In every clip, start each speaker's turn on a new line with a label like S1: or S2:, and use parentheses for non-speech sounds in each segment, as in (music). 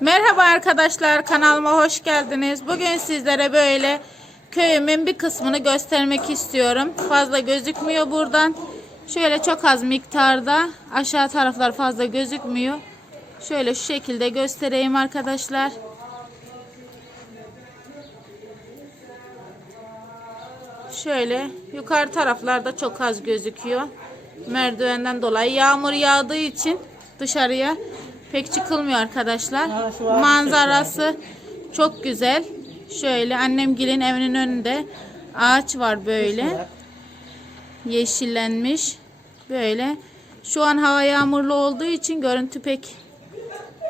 S1: Merhaba arkadaşlar kanalıma hoş geldiniz. Bugün sizlere böyle köyümün bir kısmını göstermek istiyorum. Fazla gözükmüyor buradan. Şöyle çok az miktarda aşağı taraflar fazla gözükmüyor. Şöyle şu şekilde göstereyim arkadaşlar. Şöyle yukarı taraflarda çok az gözüküyor. Merdivenden dolayı yağmur yağdığı için dışarıya pek çıkılmıyor arkadaşlar. Manzarası çok güzel. Şöyle annemgilin evinin önünde ağaç var böyle. Yeşillenmiş. Böyle. Şu an hava yağmurlu olduğu için görüntü pek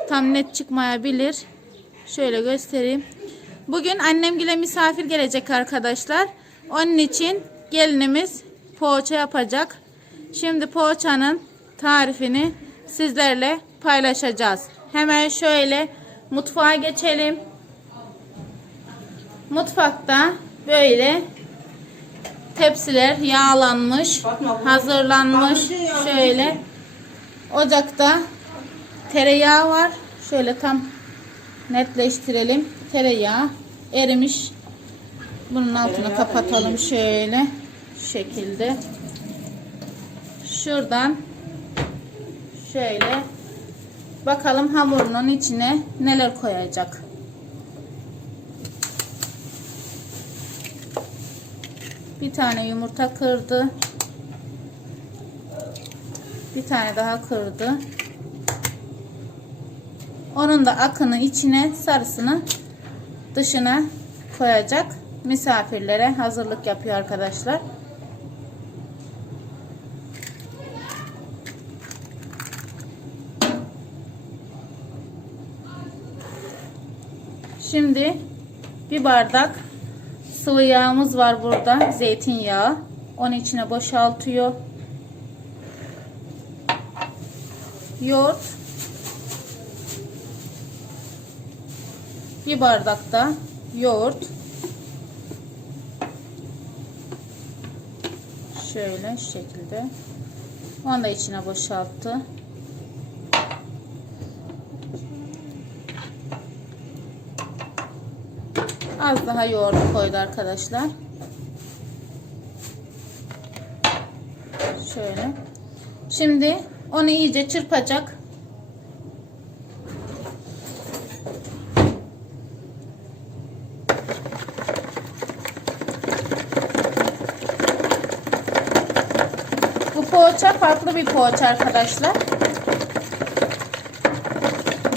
S1: tam net çıkmayabilir. Şöyle göstereyim. Bugün annemgile misafir gelecek arkadaşlar. Onun için gelinimiz poğaça yapacak. Şimdi poğaçanın tarifini sizlerle paylaşacağız. Hemen şöyle mutfağa geçelim. Mutfakta böyle tepsiler yağlanmış, hazırlanmış. Şöyle ocakta tereyağı var. Şöyle tam netleştirelim. Tereyağı erimiş. Bunun altını kapatalım şöyle. Şu şekilde. Şuradan şöyle bakalım hamurunun içine neler koyacak. Bir tane yumurta kırdı. Bir tane daha kırdı. Onun da akını içine sarısını dışına koyacak. Misafirlere hazırlık yapıyor arkadaşlar. Şimdi bir bardak sıvı yağımız var burada. Zeytinyağı. Onun içine boşaltıyor. Yoğurt. Bir bardak da yoğurt. Şöyle şu şekilde. Onu da içine boşalttı. Az daha yoğurt koydu arkadaşlar. Şöyle. Şimdi onu iyice çırpacak. Bu poğaça farklı bir poğaça arkadaşlar.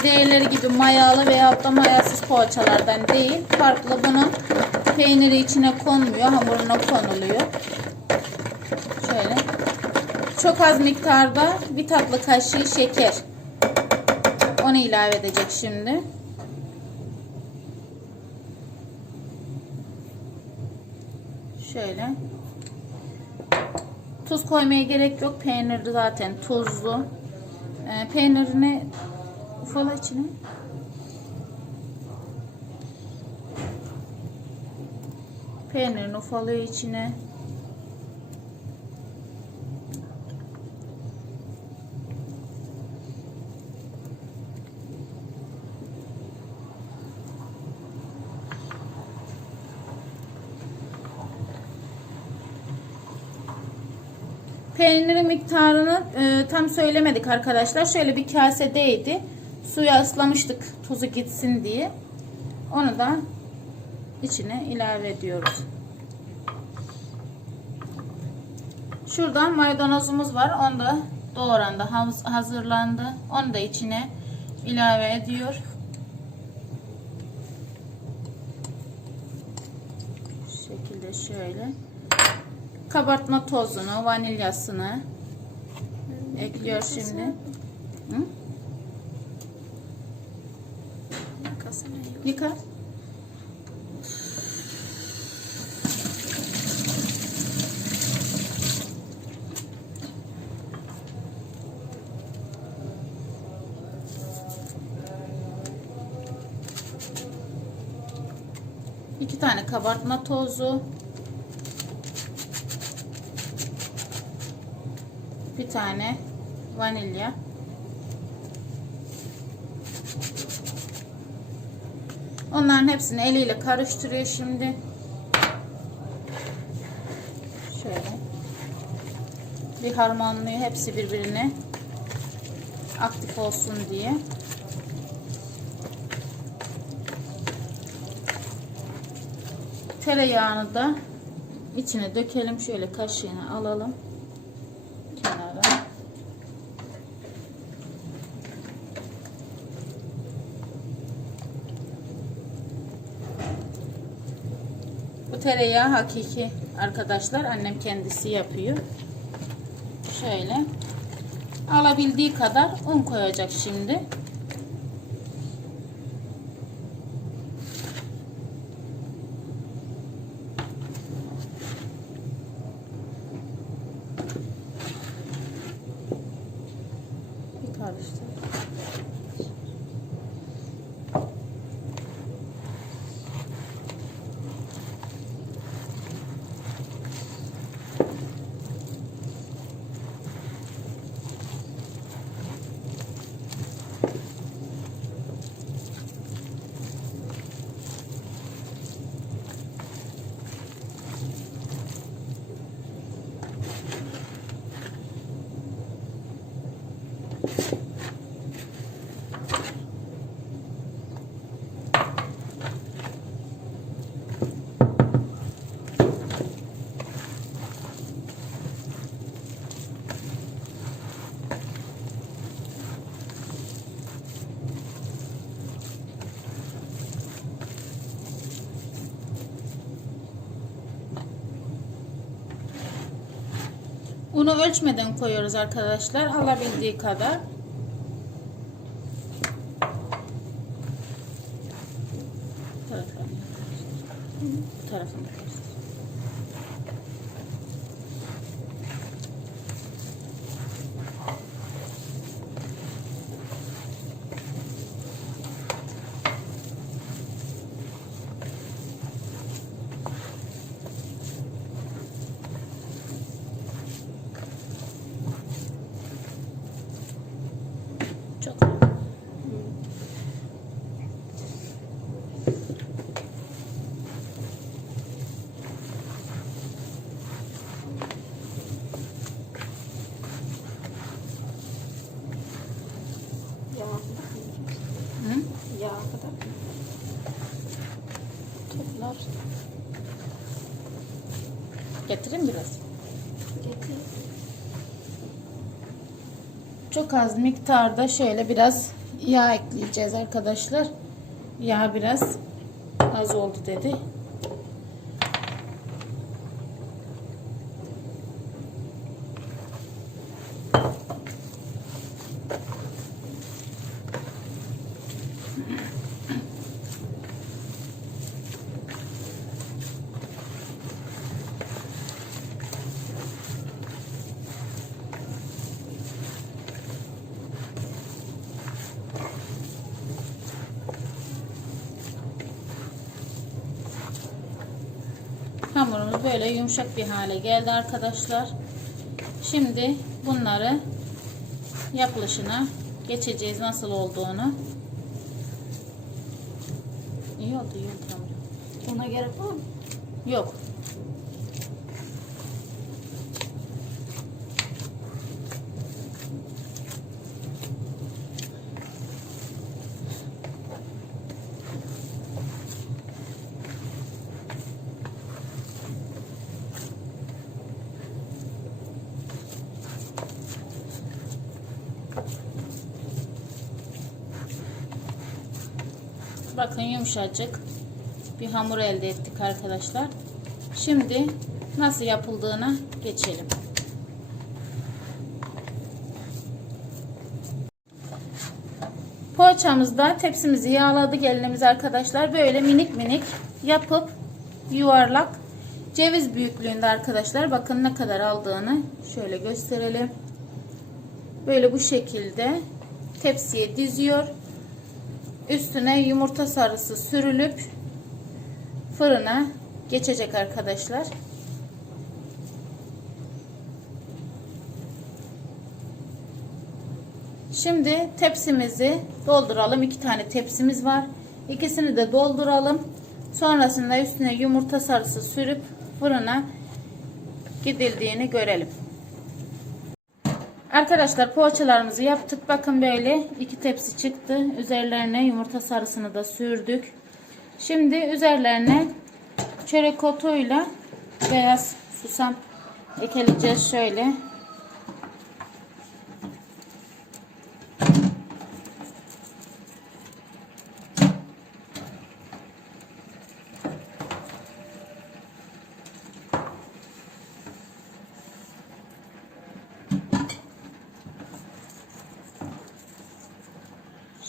S1: Diğerleri gibi mayalı veya da mayasız poğaçalardan değil. Farklı bunun peyniri içine konmuyor. Hamuruna konuluyor. Şöyle. Çok az miktarda bir tatlı kaşığı şeker. Onu ilave edecek şimdi. Şöyle. Tuz koymaya gerek yok. Peynir zaten tuzlu. Ee, peynirini ufala içine. Peynirini ufalıyor içine. Peynirin miktarını e, tam söylemedik arkadaşlar. Şöyle bir kasedeydi. Suya ıslamıştık tuzu gitsin diye. Onu da içine ilave ediyoruz. Şuradan maydanozumuz var. Onu da doğrandı, haz- hazırlandı. Onu da içine ilave ediyor. Şu şekilde şöyle kabartma tozunu, vanilyasını ekliyor şimdi. Hı? Yıka. İki tane kabartma tozu. Bir tane vanilya. Onların hepsini eliyle karıştırıyor şimdi. Şöyle. Bir harmanlıyor hepsi birbirine aktif olsun diye. Tereyağını da içine dökelim. Şöyle kaşığını alalım. Kenara. Bu tereyağı hakiki arkadaşlar. Annem kendisi yapıyor. Şöyle. Alabildiği kadar un koyacak şimdi. Ölçmeden koyuyoruz arkadaşlar. Alabildiği kadar. Bu taraflarını karıştır. Bu tarafını karıştır. Çok.
S2: Yağ
S1: Hı?
S2: Yağ kadar.
S1: Toplar. Getireyim biraz.
S2: Getir.
S1: Az miktarda şöyle biraz yağ ekleyeceğiz arkadaşlar. Yağ biraz az oldu dedi. Böyle yumuşak bir hale geldi arkadaşlar. Şimdi bunları yapılışına geçeceğiz nasıl olduğunu. İyi oldu iyi oldu.
S2: Ona gerek var mı?
S1: Yok. Bakın yumuşacık bir hamur elde ettik arkadaşlar. Şimdi nasıl yapıldığına geçelim. Poğaçamızda tepsimizi yağladık elimiz arkadaşlar. Böyle minik minik yapıp yuvarlak ceviz büyüklüğünde arkadaşlar. Bakın ne kadar aldığını şöyle gösterelim. Böyle bu şekilde tepsiye diziyor. Üstüne yumurta sarısı sürülüp fırına geçecek arkadaşlar. Şimdi tepsimizi dolduralım. İki tane tepsimiz var. İkisini de dolduralım. Sonrasında üstüne yumurta sarısı sürüp fırına gidildiğini görelim. Arkadaşlar poğaçalarımızı yaptık. Bakın böyle iki tepsi çıktı. Üzerlerine yumurta sarısını da sürdük. Şimdi üzerlerine çörek otuyla beyaz susam ekleyeceğiz şöyle.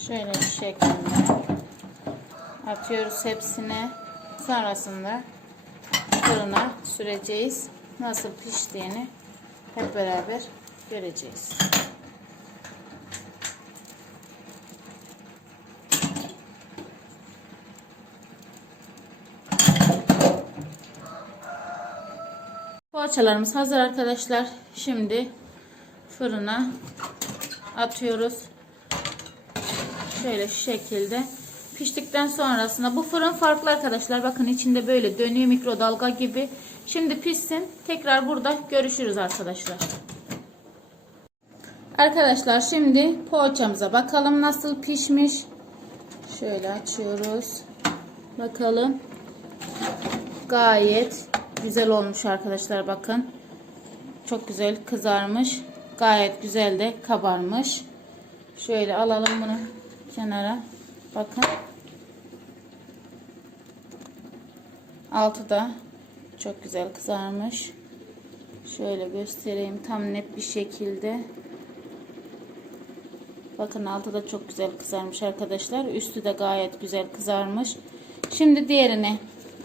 S1: Şöyle bir şekilde atıyoruz hepsine. Sonrasında fırına süreceğiz. Nasıl piştiğini hep beraber göreceğiz. Poğaçalarımız hazır arkadaşlar. Şimdi fırına atıyoruz. Şöyle şu şekilde. Piştikten sonrasında bu fırın farklı arkadaşlar. Bakın içinde böyle dönüyor mikrodalga gibi. Şimdi pişsin. Tekrar burada görüşürüz arkadaşlar. Arkadaşlar şimdi poğaçamıza bakalım nasıl pişmiş. Şöyle açıyoruz. Bakalım. Gayet güzel olmuş arkadaşlar bakın. Çok güzel kızarmış. Gayet güzel de kabarmış. Şöyle alalım bunu kenara. Bakın. Altı da çok güzel kızarmış. Şöyle göstereyim tam net bir şekilde. Bakın altı da çok güzel kızarmış arkadaşlar. Üstü de gayet güzel kızarmış. Şimdi diğerini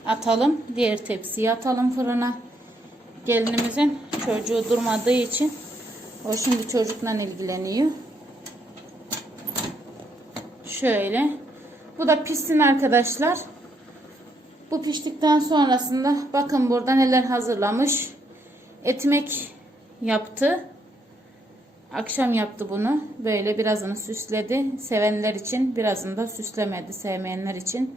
S1: atalım. Diğer tepsiyi atalım fırına. Gelinimizin çocuğu durmadığı için o şimdi çocukla ilgileniyor. Şöyle. Bu da pişsin arkadaşlar. Bu piştikten sonrasında bakın burada neler hazırlamış. Etmek yaptı. Akşam yaptı bunu. Böyle birazını süsledi. Sevenler için birazını da süslemedi. Sevmeyenler için.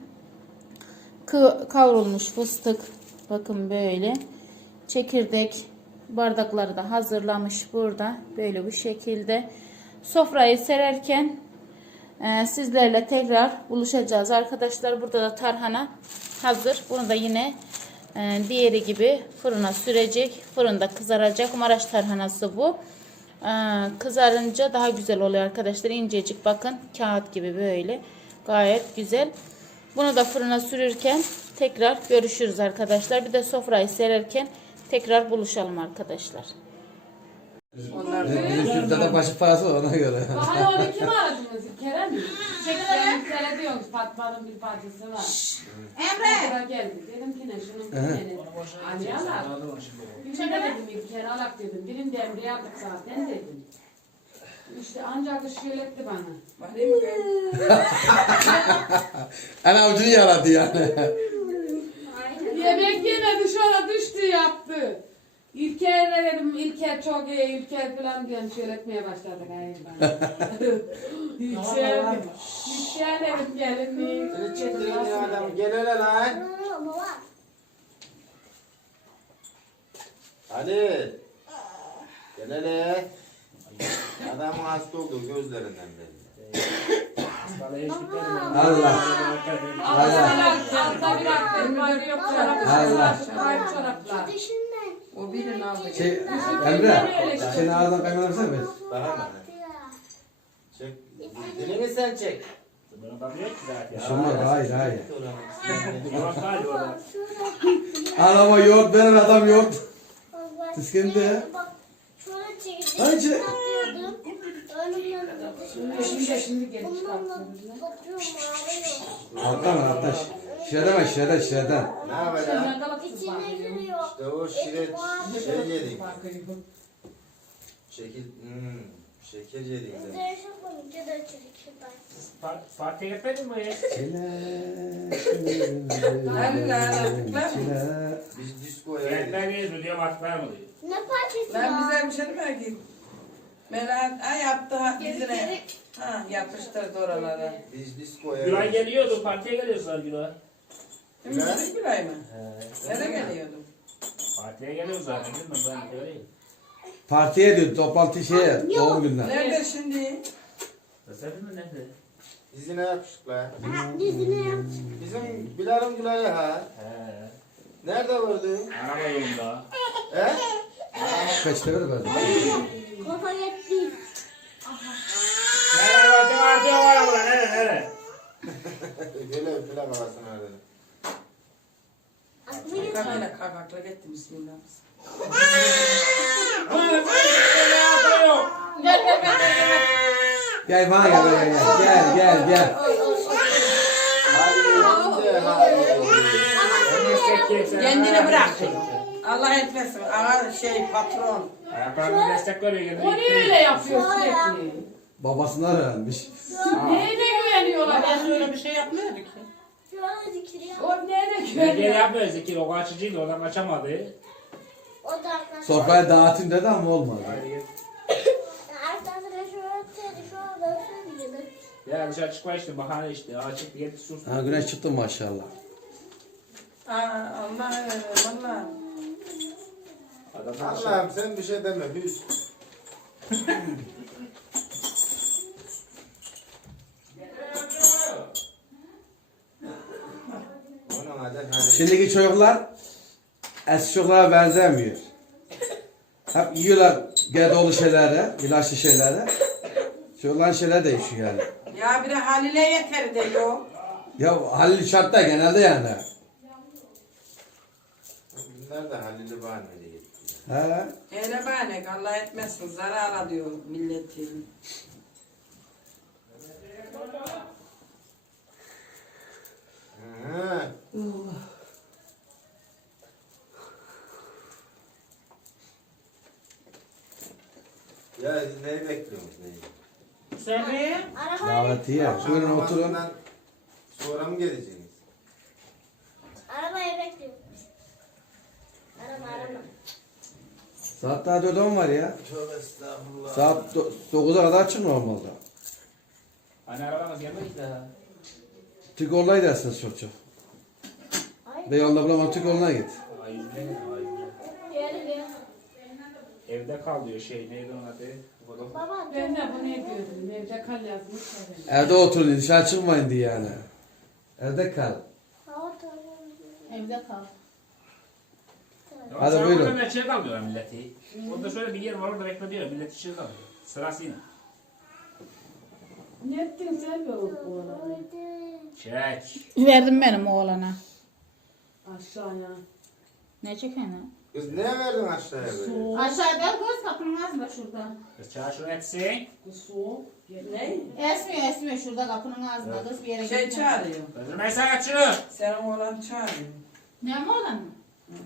S1: Kavrulmuş fıstık. Bakın böyle. Çekirdek. Bardakları da hazırlamış burada. Böyle bu şekilde. Sofrayı sererken ee, sizlerle tekrar buluşacağız arkadaşlar. Burada da tarhana hazır. Bunu da yine e, diğeri gibi fırına sürecek. Fırında kızaracak. Maraş tarhanası bu. Ee, kızarınca daha güzel oluyor arkadaşlar. İncecik bakın. Kağıt gibi böyle. Gayet güzel. Bunu da fırına sürürken tekrar görüşürüz arkadaşlar. Bir de sofrayı sererken tekrar buluşalım arkadaşlar.
S3: Bizim şurada da başı parası var ona göre.
S4: Hani onu kim aradınız? Kerem mi? Çekten kere diyoruz Fatma'nın bir bacısı var. Emre! Buraya geldi. Dedim ki ne şunun bir tane. Ali alak. Birine dedim bir kere alak dedim. Birinde Emre'ye aldık zaten dedim. İşte ancak ışığı bana. (laughs)
S3: Ana avucunu yaradı yani.
S4: Yemek yemedi şöyle düştü yaptı. İlker dedim, İlker çok iyi, İlker falan diyorum söyletmeye başladık hayır bana. Yüksel, Yüksel dedim gelin
S5: Seni çektirin ya adam. Gel hele lan. Hadi. Gel hele. Adam hasta oldu gözlerinden belli.
S3: Allah.
S4: Allah. Altta bir aktör var yok çorap.
S3: Allah.
S4: Kayıp çoraplar.
S2: O birini aldı.
S3: Şey, Emre, senin ağzından kaynar mısın be?
S5: Daha mı? Çek. Dilini sen çek.
S3: Bir şey olmaz, hayır, hayır. (laughs) Anama yoğurt veren adam yoğurt. Tiskindi. Hadi içine.
S4: Şimdi şimdi geç
S3: Alttan var, alttan. Şireden var, şireden, şireden.
S5: Ne yapacaksın?
S4: Yakalaksız bakıyorum.
S5: İşte o şiret şey yedik. Şekil, hmm, şeker yedik. de.
S6: Fatih etmedin mi ya?
S3: Çile.
S5: Biz diskoya yedik.
S6: ne diyor matbaa mı diyor?
S7: Ben bize bir şey demek ki. Meral ay yaptı bizine
S2: Ha yapıştırdı oralara.
S5: Biz biz
S6: Gülay
S5: koyarız.
S6: geliyordu, partiye geliyorlar Gülay.
S2: Şimdi bir ay mı? Nereye geliyordum?
S6: Partiye geliyor zaten değil mi? Ben öyleyim.
S3: Partiye diyor toplantı şeye doğum gününe.
S2: Nerede şimdi?
S6: Tasarruf mi nerede?
S5: Dizine yapışıklar. Bizim Bilal'ın Gülay'ı ha.
S6: He.
S5: Nerede vardı?
S6: Araba yolunda.
S5: He?
S3: Peçete ver ben.
S6: Nereye Vardı o araba. Nere nere?
S5: Böyle plak havasını aradı.
S2: Kakayla kakakla bismillah.
S3: Gel bana gel gel gel gel gel.
S5: Hadi de hadi.
S2: Kendini bıraktı. Allah etmesin. Ağa şey patron.
S6: Ayaklarını destek veriyor.
S4: O niye öyle yapıyor sürekli?
S3: Babasından öğrenmiş.
S4: Neyine güveniyorlar?
S2: Ben öyle bir şey yapmıyordu ki.
S4: O neyine
S6: Gel
S4: güveniyor?
S6: yapmıyor Zekir. O kaçıcıydı. Oradan kaçamadı.
S3: Sofraya dağıtayım dedi ama olmadı.
S6: Ya dışarı çıkma işte. Bahane işte. Çıktı gitti sus.
S3: Ha güneş çıktı maşallah.
S2: Aa, Allah Allah.
S6: Adam
S5: Allah'ım sen bir şey deme. Hüs. (laughs) Onun adet hani.
S3: Şimdiki çocuklar eski çocuklara benzemiyor. Hep yiyorlar gerdolu şeyleri, ilaçlı şeyleri. Çocukların şeyler değişiyor yani.
S2: Ya bir de Halil'e yeter de yok.
S3: Ya Halil şartta genelde yani.
S5: Bunlar da Halil'i bahaneli gitti.
S3: He.
S2: Öyle bana Allah etmesin zarara diyor milletin.
S5: Hı. Ya neyi bekliyorsunuz neyi?
S2: Sen
S3: Davetiye. Buyurun oturun.
S5: namazından Sonra mı geleceksiniz?
S7: Arabaya bekliyorum. Arama arama.
S3: Saat daha dört on var ya.
S5: Tövbe estağfurullah.
S3: Saat do- 9'a kadar açık normalde.
S6: Hani arabamız gelmedi daha.
S3: Tikoluna gidersiniz çocuk. Beyoğlu'nda bulamam Tikoluna git.
S6: Ay yüzüne gel. Ay yüzüne.
S7: Gel gel.
S6: Evde kal diyor şey. Neydi onun adı? Oğlum.
S7: Baba
S4: Ben de bunu diyordum. Evde kal yazmış.
S3: Evde oturun dışarı çıkmayın diye yani. Evde kal.
S7: hava.
S1: Evde kal.
S3: Hadi
S6: Sen
S3: buyurun.
S6: oradan içeri kalmıyorlar milleti. Orada şöyle bir yer var orada bekliyor. Millet içeri kalıyor. Sırasıyla.
S4: Ne ettin sen be o oğlanı?
S6: Çek.
S1: Verdim benim oğlana.
S4: Aşağıya.
S1: Ne çekene?
S5: Kız ne verdin aşağıya böyle?
S1: Aşağıda göz kapının ağzında şurada.
S6: Kız çarşını etsin.
S4: Bu soğuk.
S2: ne?
S1: Esmiyor esmiyor şurada kapının ağzında kız bir yere
S2: Şey
S1: gitmiyor.
S2: çağırıyor.
S6: Kızım ben sana.
S2: Senin oğlan çağırıyor.
S1: Ne mi oğlan mı?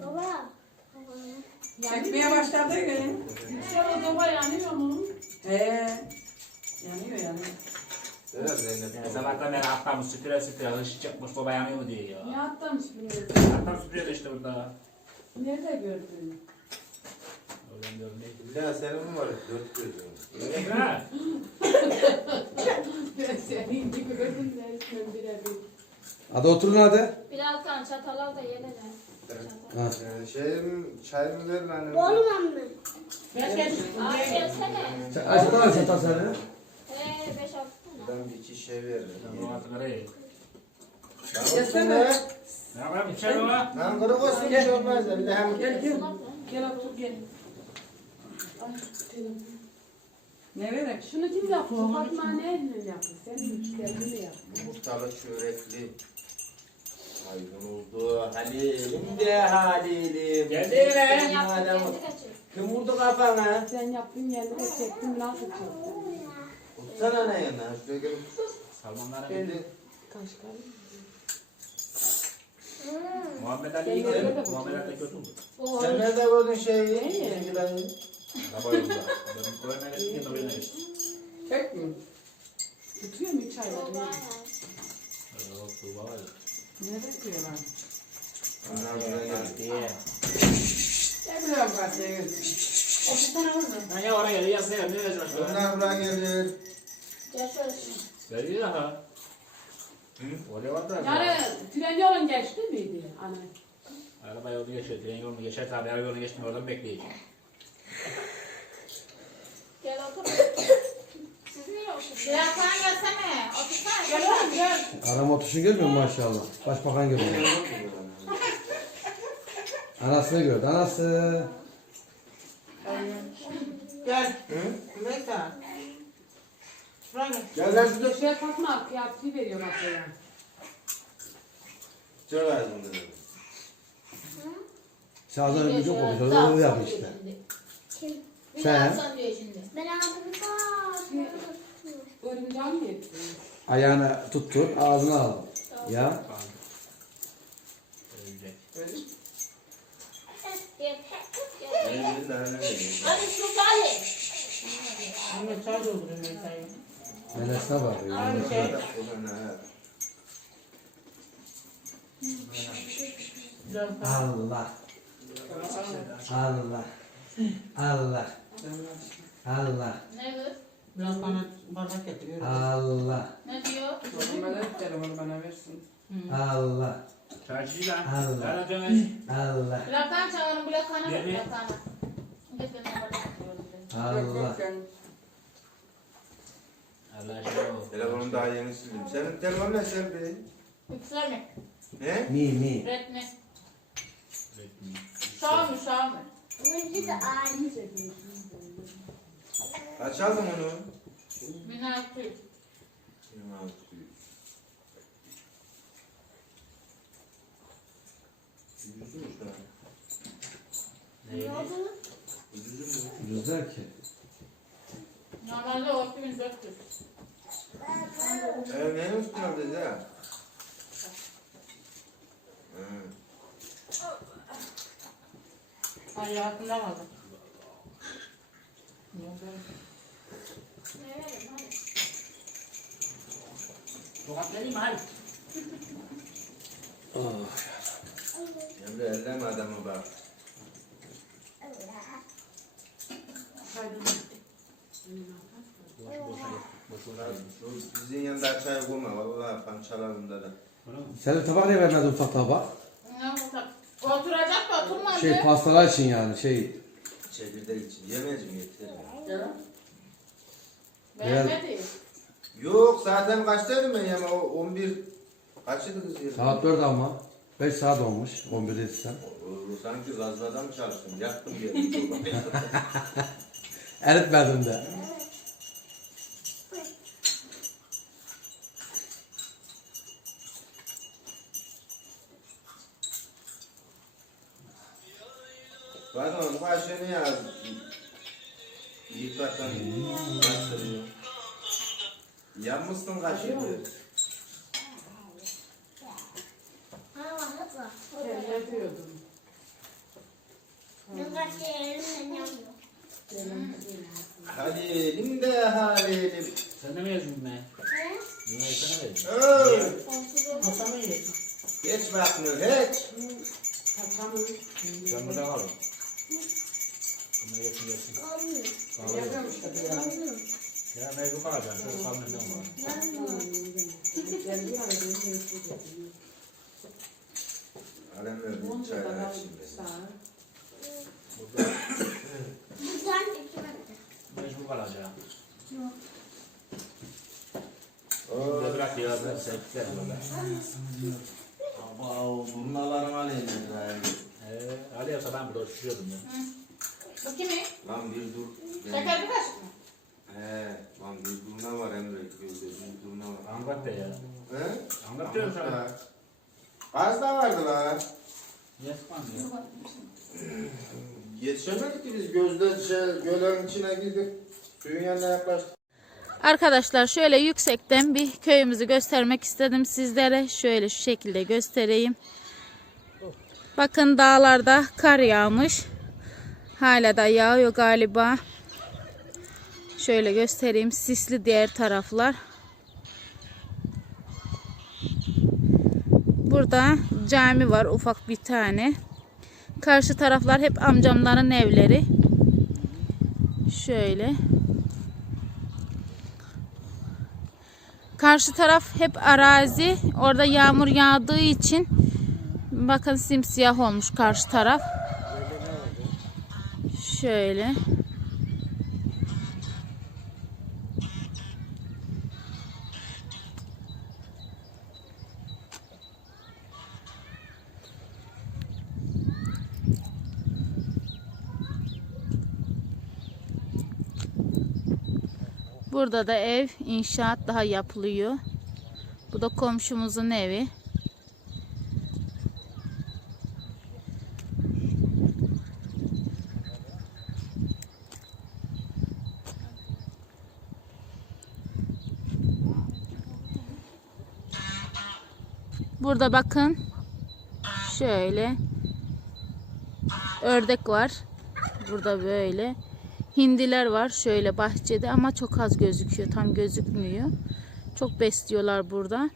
S7: Baba.
S2: Çekmeye başladı gün.
S4: Sonra doba yanıyor mu?
S2: He. Yanıyor yanıyor.
S5: Biraz Zeynep.
S6: Yani sabahtan beri atlamış süpüre süpüre hış çıkmış soba yanıyor mu diyor ya.
S4: Ne atlamış bilmiyorum.
S6: Atlam süpürüyor da işte burada.
S4: Nerede gördün?
S6: Değil.
S5: İlla senin mi var? Dört gözün.
S4: Ben senin gibi gördüm de ismim birebir.
S3: Hadi oturun hadi.
S7: Birazdan çatallar da yenile.
S3: Ha.
S5: Ee, şeyin çayını verin annem.
S7: Oğlum anne.
S2: Geç.
S7: Aa gelsene.
S3: Açıklar çatal seni.
S7: He beş altı tane.
S5: Ben bir iki şey veririm.
S6: Bu atı kırıyor. Ne yapalım içeri o?
S5: Lan kırık olsun bir şey olmaz da bir de hem
S2: Gel gel. Gel otur gel. Ne verek?
S4: Şunu kim yaptı? Fatma ne elle yaptı? Senin içlerini yaptı.
S5: yumurtalı çörekli. Hayvan oldu. Halil'im de Halil'im.
S6: Geldi
S7: kaçır.
S5: Kim vurdu kafana?
S4: Sen yaptın geldi de çektim nasıl çektin?
S5: Tutsana ne yana? Şuraya gelip
S6: Salmanlara geldi.
S4: Kaşkal.
S6: Muhammed Ali iyi geldi. Muhammed Ali kötü oldu.
S5: sen nerede gördün şeyi?
S4: İyi.
S5: Bilgileri.
S6: Araba yolda. Adamın koyuna geçti. Yine oraya geçti.
S2: Çek mi?
S4: Tutuyor mu
S6: su var.
S2: Ne bekliyorlar?
S5: Onlar buraya geldi.
S6: Diye.
S2: Ne biliyorum Fatih'e
S6: Lan ya oraya geliyor. Yazsana. Ne yazmış?
S5: Onlar buraya gelir.
S6: Veriyor ha. Oraya var da.
S4: Yani tren yolun geçti miydi? Hani
S6: Araba yolu geçiyor. Tren yolunu geçer tabi. Araba yolunu geçmiyor. Oradan bekleyeceğim.
S7: Gel otur. Siz niye oturuyorsunuz?
S1: Ya sen gelsene. Otursana.
S4: Gel oğlum gel.
S3: Arama otuşunu görmüyor musun maşallah? Başbakan gibi. Anasını gördü. Anası.
S2: Gel. Mehmet
S5: Gel lan şurada.
S4: Şey Fatma kıyafeti veriyor masaya.
S5: Çok lazım dedim.
S3: Sağdan önce çok oldu. Öyle yapmış işte.
S7: Kim?
S3: Sen
S7: Ben aldım da.
S4: Örümcek mi etti?
S3: ayağını tuttu. Ağzına aldı. Ya.
S7: Hadi şu kale.
S2: Anne çay doldurayım ben çayı.
S3: Bak. Menesine.
S5: Ulan ha.
S3: Allah. Allah. Allah. Allah.
S1: Ne kız?
S2: Biraz bana bardak getiriyor.
S3: Allah.
S1: Ne diyor?
S2: Bana telefonu bana versin.
S3: Allah.
S6: Çarşıcı lan.
S3: Allah.
S6: Ben.
S3: Allah.
S1: Çağırın plakana.
S6: Ne, ne?
S1: Plakana. Git benim orada.
S3: Allah.
S5: Telefonumu daha yeni sildim. Senin telefonun ne Serpil?
S1: Yüksel
S5: Ne?
S3: Mi mi.
S1: Redmi. Xiaomi Xiaomi.
S7: Önce de aynı.
S5: Kaç aldın onu?
S1: Minartı.
S5: 2600. Ucuzmuş lan.
S6: Neydi?
S5: Ucuzmuş.
S3: Güzel ki.
S1: Normalde 6400.
S5: Ee, neyin üstüne alacağız ya? Hı.
S2: Hayatında kaldı.
S6: Sokak vereyim mi? Hadi.
S5: Emre elleme adamı bak.
S6: Boş
S5: Bizim yanında çay koyma vallahi pançalarında da.
S3: Senin tabak niye vermedin ufak tabak?
S1: Oturacak da oturmadı.
S3: Şey pastalar için yani şey.
S5: Çekirdek için yemeyeceğim yeter.
S1: Beğenmedi.
S5: Yok zaten kaçtaydım ben yeme o 11 kaçıydı kız yeri?
S3: Saat 4 ama. 5 saat olmuş. 11 desem.
S5: O- Sanki gazladan mı çalıştım? Yaktım geldim.
S3: Eritmedim de.
S5: Pardon başını yaz. Yıkatan bastırıyor. Yanmışsın kaşığı. Çaylar
S4: kadar
S5: şimdi.
S4: sağ.
S6: Burada
S7: Güzel bir
S6: mecbur kalacağım. Burada bırak ya. Ben sevdiklerim burada.
S5: Aba burnalarım aleyhine.
S6: Ee, Ali yapsa ben burada uçuşuyordum ya.
S1: Bu kimi?
S5: Lan bir dur.
S1: Şeker bir kaşık mı?
S5: He, lan bir durna var Emre. Bir durna var.
S6: Anlat de ya.
S5: He?
S6: Anlat diyorum sana.
S5: Az da vardı lan. Yetişemedik ki biz gözde şey, içine girdik. Suyun yaklaştık.
S1: Arkadaşlar şöyle yüksekten bir köyümüzü göstermek istedim sizlere. Şöyle şu şekilde göstereyim. Bakın dağlarda kar yağmış. Hala da yağıyor galiba. Şöyle göstereyim. Sisli diğer taraflar. Burada cami var ufak bir tane. Karşı taraflar hep amcamların evleri. Şöyle. Karşı taraf hep arazi. Orada yağmur yağdığı için bakın simsiyah olmuş karşı taraf. Şöyle. Burada da ev inşaat daha yapılıyor. Bu da komşumuzun evi. Burada bakın şöyle ördek var. Burada böyle. Hindiler var şöyle bahçede ama çok az gözüküyor. Tam gözükmüyor. Çok besliyorlar burada.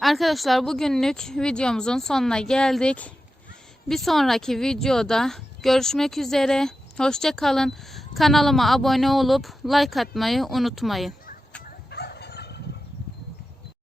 S1: Arkadaşlar bugünlük videomuzun sonuna geldik. Bir sonraki videoda görüşmek üzere. Hoşça kalın. Kanalıma abone olup like atmayı unutmayın.